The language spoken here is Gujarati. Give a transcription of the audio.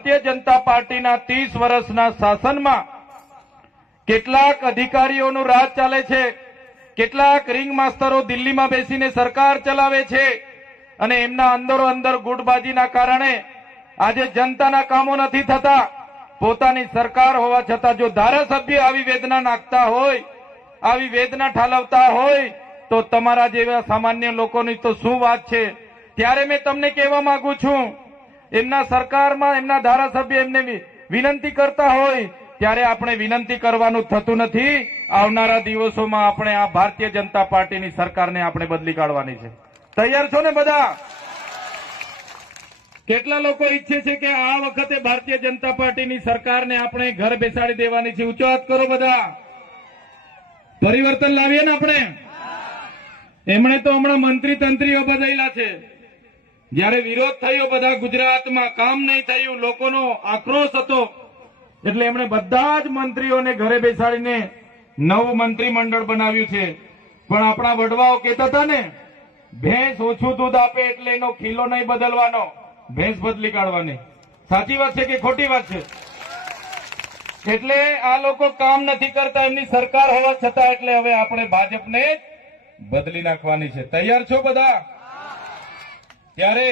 ભારતીય જનતા પાર્ટીના ત્રીસ વર્ષના શાસનમાં કેટલાક અધિકારીઓનું રાજ ચાલે છે, કેટલાક રિંગ માસ્તરો દિલ્હીમાં બેસીને સરકાર ચલાવે છે અને એમના અંદરો અંદર ગુટબાજીના કારણે આજે જનતાના કામો નથી થતા. પોતાની સરકાર હોવા છતાં જો ધારાસભ્ય આવી વેદના નાખતા હોય, આવી વેદના ઠાલવતા હોય, તો તમારા જેવા સામાન્ય લોકોની તો શું વાત છે? ત્યારે મેં તમને કહેવા માંગુ છું એમના સરકારમાં, એમના ધારાસભ્ય એમને વિનંતી કરતા હોય, ત્યારે આપણે વિનંતી કરવાનું થતું નથી. આવનારા દિવસોમાં આપણે આ ભારતીય જનતા પાર્ટીની સરકારને આપણે બદલી કાઢવાની છે. તૈયાર છો ને બધા? કેટલા લોકો ઈચ્છે છે કે આ વખતે ભારતીય જનતા પાર્ટીની સરકારને આપણે ઘર બેસાડી દેવાની છે? ઊંચો હાથ કરો બધા. પરિવર્તન લાવીએ ને આપણે? એમણે તો હમણાં મંત્રી તંત્રીઓ બદલાયેલા છે. જ્યારે વિરોધ થયો, બધા ગુજરાતમાં કામ નહીં થયું, લોકોનો આક્રોશ હતો. એટલે એમણે બધા જ મંત્રીઓને ઘરે બેસાડીને નવું મંત્રીમંડળ બનાવ્યું છે. પણ આપણા વડવાઓ કહેતા હતા ને, ભેંસ ઓછું દૂધ આપે એટલે એનો ખીલો નહીં બદલવાનો, ભેંસ બદલી કાઢવાની. સાચી વાત છે કે ખોટી વાત છે? એટલે આ લોકો કામ નથી કરતા, એમની સરકાર હોવા છતાં એટલે હવે આપણે ભાજપને બદલી નાખવાની છે. તૈયાર છો બધા? ત્યારે